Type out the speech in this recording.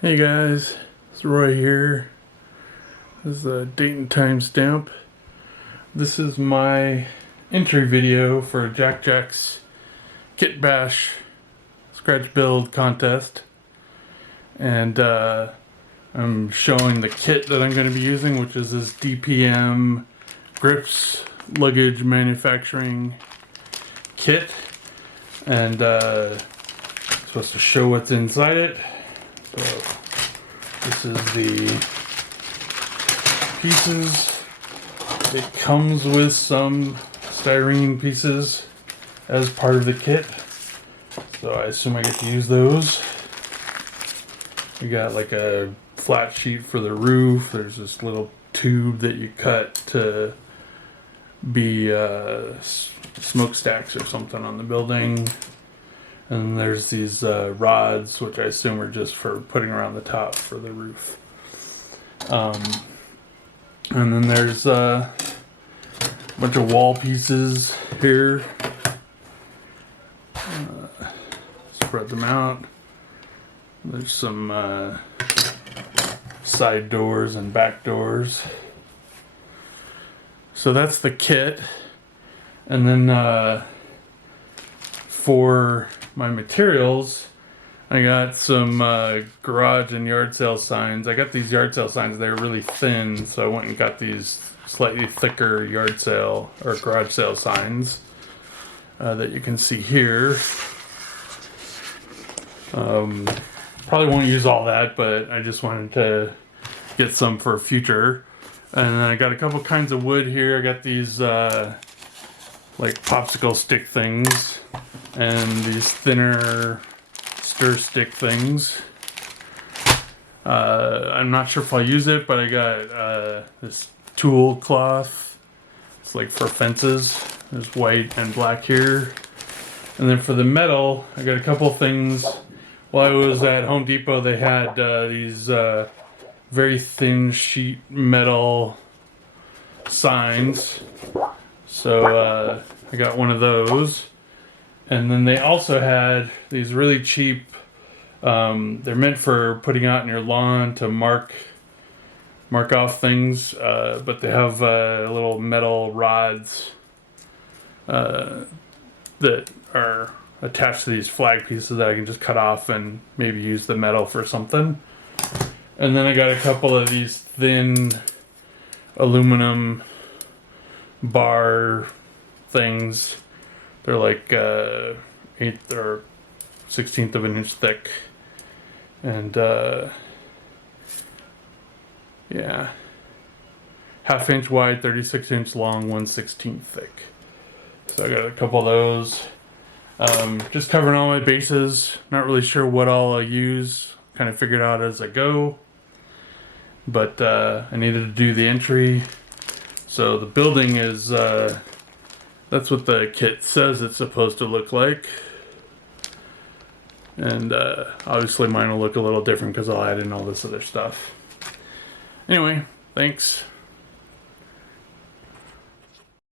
Hey guys, it's Roy here. This is a date and time stamp. This is my entry video for Jack Jack's Kitbash scratch build contest. And I'm showing the kit that I'm going to be using, which is this DPM grips luggage manufacturing kit. And supposed to show what's inside it. So this is the pieces. It comes with some styrene pieces as part of the kit, so I assume I get to use those. We got like a flat sheet for the roof. There's this little tube that you cut to be smokestacks or something on the building. And there's these rods, which I assume are just for putting around the top for the roof. And then there's a bunch of wall pieces here. Spread them out. There's some side doors and back doors. So that's the kit. And then for my materials, I got some garage and yard sale signs. I got these yard sale signs. They're really thin, so I went and got these slightly thicker yard sale or garage sale signs that you can see here. Probably won't use all that, but I just wanted to get some for future. And then I got a couple kinds of wood here. I got these like popsicle stick things and these thinner stir stick things. I'm not sure if I'll use it, but I got this tool cloth. It's like for fences. There's white and black here. And then for the metal, I got a couple things. While I was at Home Depot, they had these very thin sheet metal signs. So I got one of those. And then they also had these really cheap, they're meant for putting out in your lawn to mark off things, but they have little metal rods that are attached to these flag pieces that I can just cut off and maybe use the metal for something. And then I got a couple of these thin aluminum bar things. They're like 1/8 or 1/16 of an inch thick, and yeah, 1/2 inch wide, 36 inch long, 1/16 thick. So I got a couple of those. Just covering all my bases. Not really sure what all I'll use. Kind of figured out as I go. But I needed to do the entry. So the building is. That's what the kit says it's supposed to look like. And obviously mine will look a little different because I'll add in all this other stuff. Anyway, thanks.